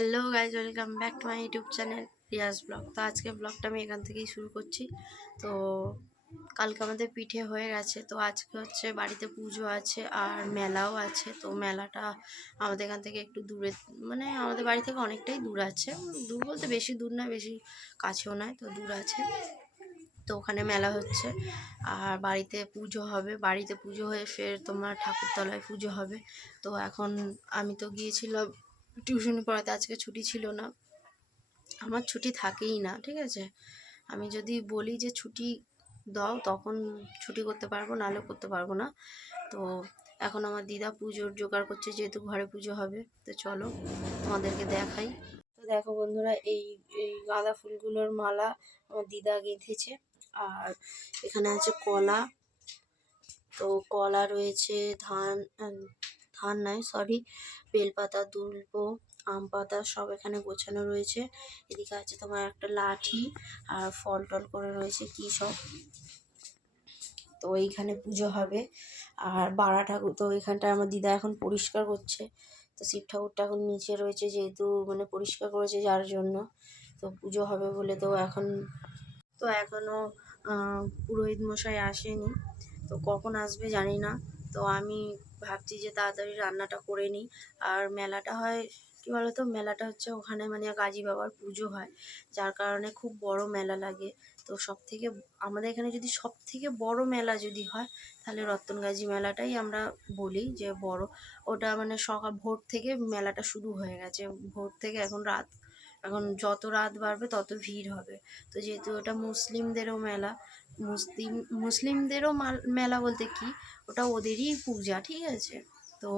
Hello guys, welcome back to my YouTube channel Riyaz vlog. তো আজকে ব্লগটা আমি এখান থেকেই শুরু করছি। তো কালকে আমাদের পিঠে হয়ে গেছে, তো আজকে হচ্ছে বাড়িতে পুজো আছে আর মেলাও আছে। তো মেলাটা আমাদের এখান থেকে একটু দূরে, মানে আমাদের বাড়ি থেকে অনেকটাই দূর আছে। দূর বলতে বেশি দূর নয়, বেশি কাছেও নয়, তো দূর আছে। তো ওখানে মেলা হচ্ছে আর বাড়িতে পুজো হবে। বাড়িতে পুজো হয়ে ফের তোমার ঠাকুরতলায় পুজো হবে। তো এখন আমি তো গিয়েছিলাম টিউশনি পড়াতে, আজকে ছুটি ছিল না। আমার ছুটি থাকেই না, ঠিক আছে। আমি যদি বলি যে ছুটি দাও তখন ছুটি করতে পারবো, নাহলে করতে পারবো না। তো এখন আমার দিদা পুজোর জোগাড় করছে, যেহেতু ঘরে পুজো হবে। তো চলো তোমাদেরকে দেখাই। তো দেখো বন্ধুরা, এই এই গাঁদা ফুলগুলোর মালা আমার দিদা গেঁথেছে। আর এখানে আছে কলা, তো কলা রয়েছে, ধান নয় সরি, বেলপাতা, দুলপো, আম পাতা সব এখানে গোছানো রয়েছে। এদিকে আছে তোমার একটা লাঠি আর ফল টল করে রয়েছে কি সব। তো এইখানে পুজো হবে। আর বাড়া ঠাকুর তো এখানটা আমার দিদা এখন পরিষ্কার করছে। তো শিব ঠাকুরটা এখন নিচে রয়েছে, যেহেতু মানে পরিষ্কার করেছে যার জন্য। তো পুজো হবে বলে তো এখনও পুরোহিত মশাই আসেনি। তো কখন আসবে জানি না। তো আমি ভাবছি যে তাড়াতাড়ি রান্নাটা করে নিই। আর মেলাটা হয় কী বলতো, মেলাটা হচ্ছে ওখানে মানে গাজী বাবার পুজো হয়, যার কারণে খুব বড় মেলা লাগে। তো আমাদের এখানে যদি সব থেকে বড় মেলা যদি হয়, তাহলে রতনগাজী মেলাটাই আমরা বলি যে বড়। ওটা মানে সকাল ভোর থেকে মেলাটা শুরু হয়ে গেছে। ভোর থেকে এখন যত রাত বাড়বে তত ভিড় হবে। তো যেহেতু ওটা মুসলিমদেরও মেলা, মুসলিমদেরও মেলা বলতে কি, ওটা ওদেরই পূজা, ঠিক আছে। তো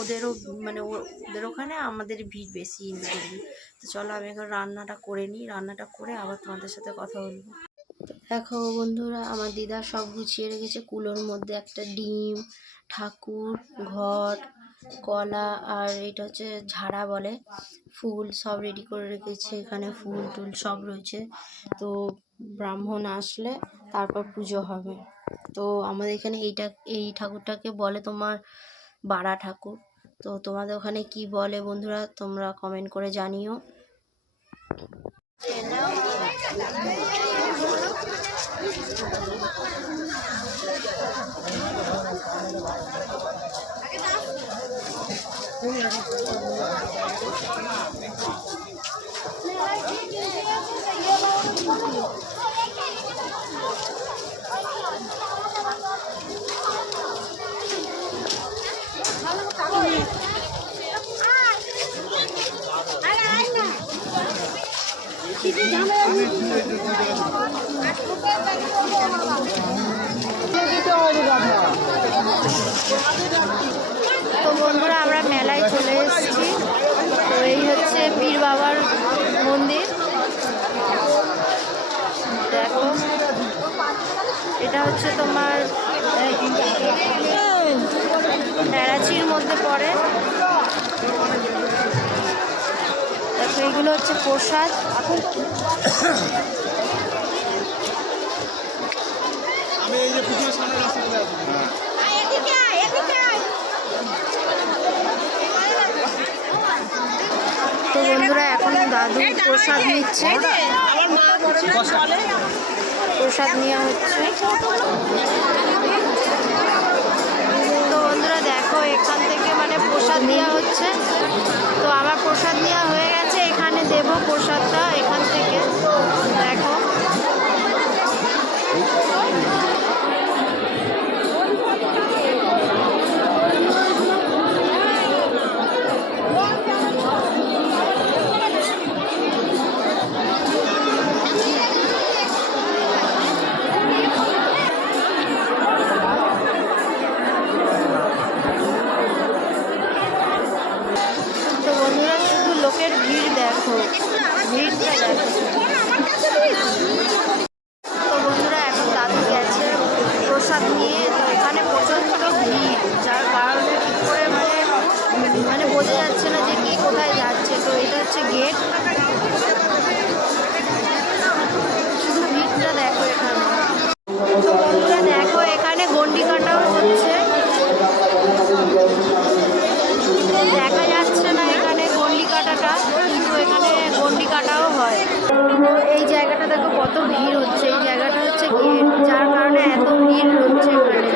ওদেরও মানে ওদের ওখানে আমাদের ভিড় বেশি হিন্দুদেরই। তো চলো আমি এখন রান্নাটা করে নিই, রান্নাটা করে আবার তোমাদের সাথে কথা বলবো। দেখো বন্ধুরা, আমার দিদা সব গুছিয়ে রেখেছে। কুলোর মধ্যে একটা ডিম, ঠাকুর, ঘট, কলা আর এটা হচ্ছে ঝাড়া বলে, ফুল সব রেডি করে রেখেছে। এখানে ফুল টুল সব রয়েছে। তো ব্রাহ্মণ আসলে তারপর পুজো হবে। তো আমাদের এখানে এই ঠাকুরটাকে বলে তোমার বাড়া ঠাকুর। তো তোমাদের ওখানে কি বলে বন্ধুরা, তোমরা কমেন্ট করে জানিও। তো বন্ধুরা, আমরা মেলায় চলে এসেছি। তো এই হচ্ছে পীর বাবার মন্দির। দেখো, এটা হচ্ছে তোমার নারাচির মধ্যে পড়ে। দেখো, এগুলো হচ্ছে প্রসাদ। তো বন্ধুরা, এখন দাদু প্রসাদ নিচ্ছে, প্রসাদ নেওয়া হচ্ছে। তো বন্ধুরা দেখো, এখান থেকে মানে প্রসাদ নেওয়া হচ্ছে। তো আমার প্রসাদ নেওয়া হয়ে গেছে, এখানে দেবো প্রসাদটা এখান থেকে। দেখো, লোকের ভিড় দেখো, ভিড়টা দেখো। তো বন্ধুরা, এখন দাদু গেছে প্রসাদ নিয়ে। তো এখানে প্রচণ্ড ভিড়, যার কারণে ঠিক করে মানে বোঝা যাচ্ছে না যে কে কোথায় যাচ্ছে। তো এটা হচ্ছে গেট, শুধু ভিড়টা দেখো এখানে। তো বন্ধুরা দেখো, এখানে গন্ডি কাটাও হচ্ছে, দেখা যাচ্ছে না এখানে গন্ডি কাটাটা, কিন্তু কাটাও হয়। তো এই জায়গাটা দেখো কত ভিড় হচ্ছে, এই জায়গাটা হচ্ছে গেট, যার কারণে এত ভিড় হচ্ছে এখানে।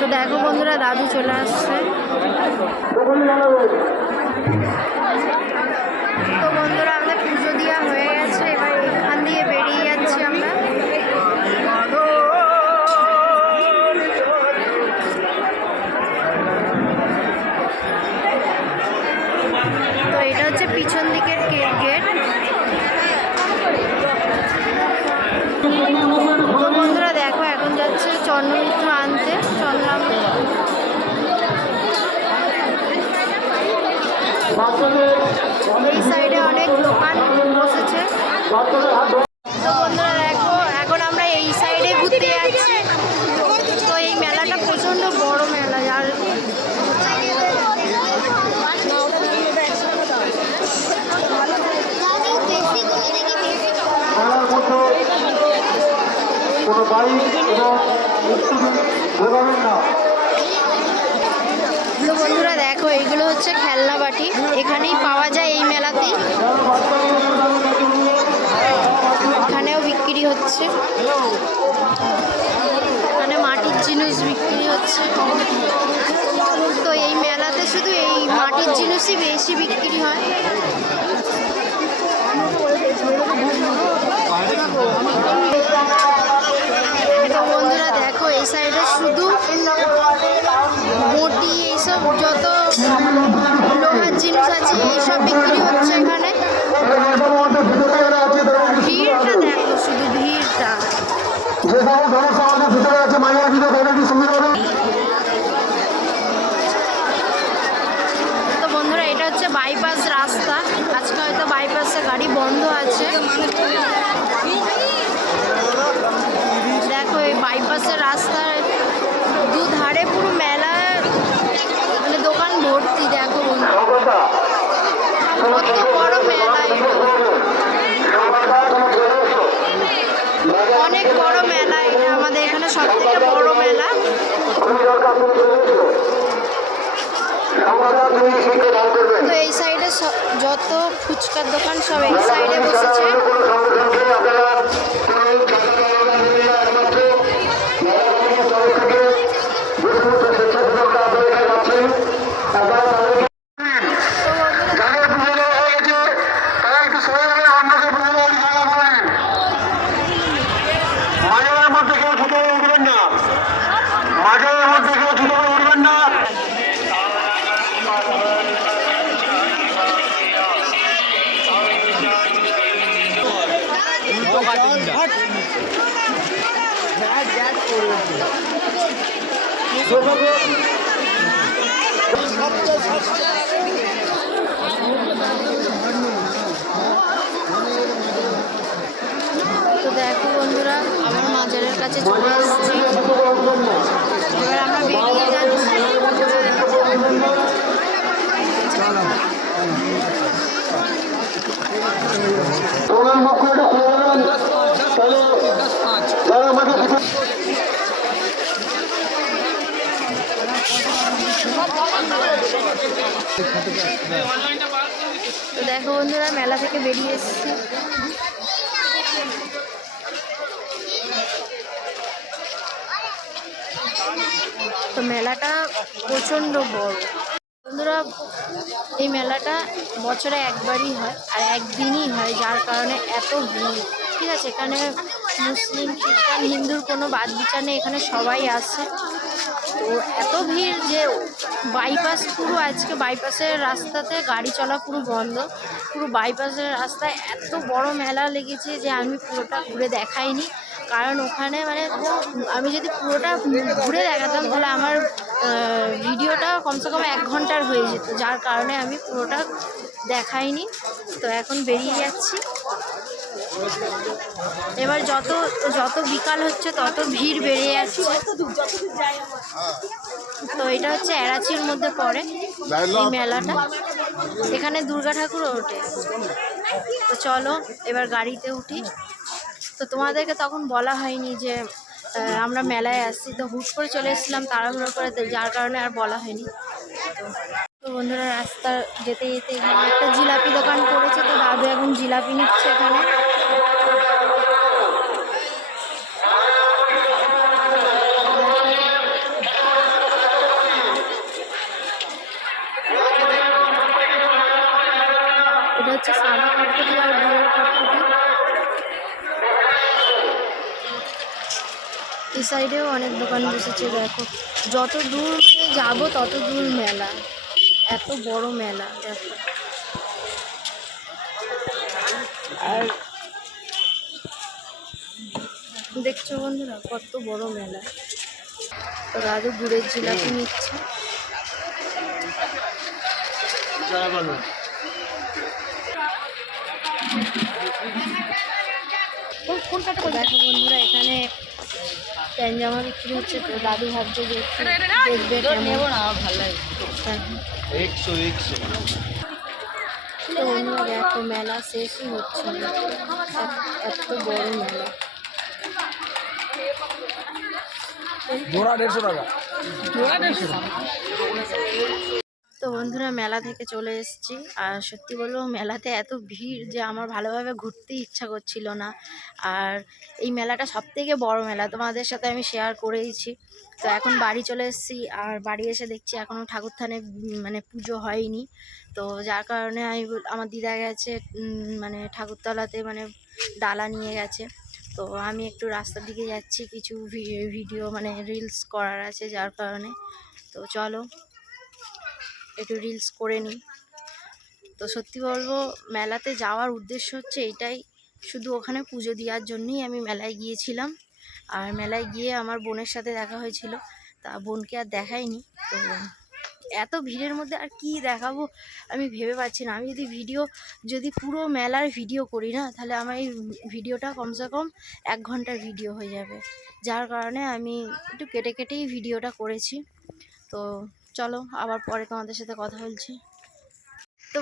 তো দেখো বন্ধুরা, দাদু চলে আসছে। তো বন্ধুরা, আমাদের পুজো দেওয়া হয়ে গেছে, এবার এখান দিয়ে বেরিয়ে যাচ্ছি আমরা। তো এটা হচ্ছে পিছন দিকের গেট। তো বন্ধুরা দেখো, এখন যাচ্ছে চন্দ্রমিত্র আনতে চললাম। এই সাইডে অনেক দোকান বসেছে। তো বন্ধুরা দেখো, এখন আমরা এই সাইডে ঘুরতে যাচ্ছি। তো এই মেলাটা প্রচণ্ড বড় মেলা, আর তো বন্ধুরা দেখো, এইগুলো হচ্ছে খেলনা বাটি, এখানেই পাওয়া যায় এই মেলাতেই। এখানেও বিক্রি হচ্ছে, এখানে মাটির জিনিস বিক্রি হচ্ছে। তো এই মেলাতে শুধু এই মাটির জিনিসই বেশি বিক্রি হয়। তো বন্ধুরা দেখো, এই সাইডে শুধু বটি, এইসব যত লোহার জিনিস আছে এইসব বিক্রি হচ্ছে এখানে। ভিড়টা দেখো, শুধু ভিড়টা। তো বন্ধুরা, এটা হচ্ছে বাইপাস রাস্তা, আজকে হয়তো বাইপাসে গাড়ি বন্ধ আছে। দেখো, এই বাইপাসের রাস্তার দুধারে পুরো মেলা, মানে দোকান ভর্তি। দেখো কত বড় মেলা, এটা অনেক বড় মেলা, এটা আমাদের এখানে সব থেকে বড় মেলা। তো এই সাইডে যত ফুচকার দোকান সব এই সাইডে বসেছে। তো দেখো বন্ধুরা, আমার মাজারের কাছে চলে এসেছি, এবার আমরা বেরিয়ে যাচ্ছি। তো দেখো বন্ধুরা, মেলা থেকে বেরিয়ে এসেছি। তো মেলাটা প্রচণ্ড বড় বন্ধুরা। এই মেলাটা বছরে একবারই হয় আর একদিনই হয়, যার কারণে এত ভিড়। ঠিক আছে, এখানে মুসলিম, খ্রিস্টান, হিন্দুর কোনো বাদ বিচার নেই, এখানে সবাই আসে। তো এত ভিড় যে বাইপাস পুরো, আজকে বাইপাসের রাস্তাতে গাড়ি চলা পুরো বন্ধ। পুরো বাইপাসের রাস্তায় এত বড় মেলা লেগেছে যে আমি পুরোটা ঘুরে দেখাইনি, কারণ ওখানে মানে আমি যদি পুরোটা ঘুরে দেখাতাম তাহলে আমার ভিডিওটা কমসে কম 1 ঘন্টার হয়ে যেত, যার কারণে আমি পুরোটা দেখাইনি। তো এখন বেরিয়ে যাচ্ছি। এবার যত যত বিকাল হচ্ছে তত ভিড় বেড়ে যাচ্ছে। তো এটা হচ্ছে এরাচির মধ্যে পড়ে এই মেলাটা, এখানে দুর্গা ঠাকুরও ওঠে। তো চলো এবার গাড়িতে উঠি। তো তোমাদেরকে তখন বলা হয়নি যে আমরা মেলায় আসছি, তো হুট করে চলে এসেছিলাম তাড়াহুড়ো করে, যার কারণে আর বলা হয়নি। তো বন্ধুরা রাস্তা যেতে যেতে এখানে একটা জিলাপি দোকান করেছে, তো দাদু এখন জিলাপি নিচ্ছে এখানে। এটা হচ্ছে সাদা কটকটি আর গুড়ের কটকটি। এই সাইডেও অনেক দোকান বসেছে, দেখো যত দূর মানে যাবো তত দূর মেলা, এত বড় মেলা দেখো। আর দেখছো বন্ধুরা কত বড় মেলা। তো দাদু গুড়ের জিলাপি নিচ্ছে। দেখো বন্ধুরা এখানে প্যান্ট জামা বিক্রি হচ্ছে, তো দাদু ভাবছে যে দেখবে নেবো না, ভালো লাগে। তো বন্ধুরা দেখো মেলা শেষই হচ্ছে না, এত বড় মেলা। জোড়া 150 টাকা। তো বন্ধুরা মেলা থেকে চলে এসেছি, আর সত্যি বলবো মেলাতে এত ভিড় যে আমার ভালোভাবে ঘুরতে ইচ্ছা করছিল না। আর এই মেলাটা সবথেকে বড় মেলা, তোমাদের সাথে আমি শেয়ার করেইছি। তো এখন বাড়ি চলে এসেছি, আর বাড়ি এসে দেখছি এখনও ঠাকুরথানে মানে পুজো হয়নি। তো যার কারণে আমার দিদা গেছে মানে ঠাকুরতলাতে মানে ডালা নিয়ে গেছে। তো আমি একটু রাস্তার দিকে যাচ্ছি, কিছু ভিডিও মানে রিলস করার আছে, যার কারণে। তো চলো একটু রিলস করে নিই। তো সত্যি বলবো মেলাতে যাওয়ার উদ্দেশ্য হচ্ছে এটাই, শুধু ওখানে পুজো দেওয়ার জন্যই আমি মেলায় গিয়েছিলাম। আর মেলায় গিয়ে আমার বোনের সাথে দেখা হয়েছিল, তা বোনকে আর দেখাইনি। তো এত ভিড়ের মধ্যে আর কি দেখাবো আমি ভেবে পাচ্ছি না। আমি যদি পুরো মেলার ভিডিও করি না, তাহলে আমার এই ভিডিওটা কমসে কম 1 ঘন্টার ভিডিও হয়ে যাবে। যার কারণে আমি একটু কেটে কেটেই ভিডিওটা করেছি। তো চলো আবার পরে তোমাদের সাথে কথা বলছি। তো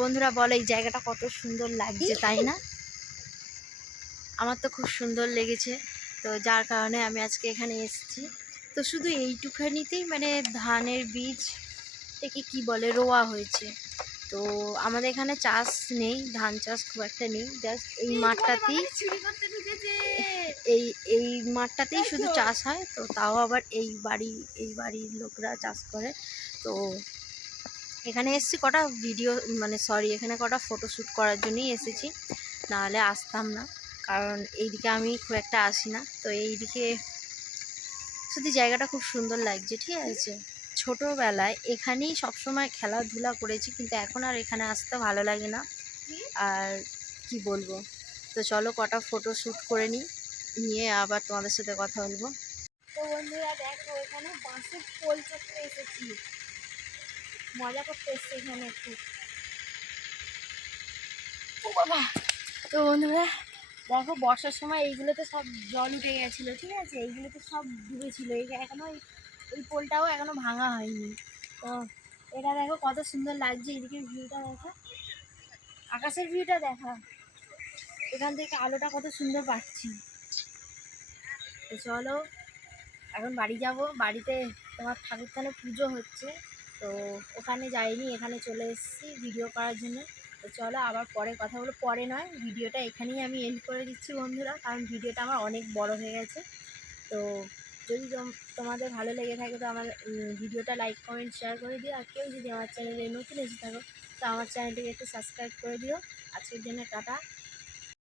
বন্ধুরা বলো এই জায়গাটা কত সুন্দর লাগছে, তাই না? আমার তো খুব সুন্দর লেগেছে। তো যার কারণে আমি আজকে এখানে এসেছি। তো শুধু এইটুখানিতেই মানে ধানের বীজ থেকে কি বলে রোয়া হয়েছে। তো আমাদের এখানে চাষ নেই, ধান চাষ খুব একটা নেই, জাস্ট এই মাঠটাতেই এই মাঠটাতেই শুধু চাষ হয়। তো তাও আবার এই বাড়ির লোকরা চাষ করে। তো এখানে এসেছি কটা এখানে কটা ফটোশ্যুট করার জন্যই এসেছি, নাহলে আসতাম না। কারণ এইদিকে আমি খুব একটা আসি না। তো এইদিকে শুধু জায়গাটা খুব সুন্দর লাগছে, ঠিক আছে। ছোটোবেলায় এখানেই সবসময় খেলাধুলা করেছি, কিন্তু এখন আর এখানে আসতে ভালো লাগে না। আর কি বলবো, তো চলো কটা ফটো শ্যুট করে নিয়ে আবার তোমাদের সাথে কথা বলবো। তো বন্ধুরা দেখো এখানে বাঁশের পোল চড়তে এসেছি, মজা করতে এসছি এখানে একটু। ও বাবা! তো বন্ধুরা দেখো বর্ষার সময় এইগুলোতে সব জল উঠে গেছিলো, ঠিক আছে, এইগুলোতে সব ডুবেছিল। এখনো এই পোলটাও এখনো ভাঙা হয়নি। তো এটা দেখো কত সুন্দর লাগছে, এদিকে ভিউটা দেখো, আকাশের ভিউটা দেখা, এখান থেকে আলোটা কত সুন্দর পাচ্ছি। তো চলো এখন বাড়ি যাব। বাড়িতে তোমার ঠাকুরথানে পুজো হচ্ছে, তো ওখানে যাইনি, এখানে চলে এসেছি ভিডিও করার জন্য। তো চলো আবার পরে কথা বলো, পরে নয়, ভিডিওটা এখানেই আমি এন্ড করে দিচ্ছি বন্ধুরা, কারণ ভিডিওটা আমার অনেক বড় হয়ে গেছে। তো যদি তোমাদের ভালো লেগে থাকে তো আমার ভিডিওটা লাইক কমেন্ট শেয়ার করে দিও। আর কেউ যদি আমার চ্যানেলে নতুন এসে থাকো তো আমার চ্যানেলটিকে একটু সাবস্ক্রাইব করে দিও। আজকের জন্য টাটা।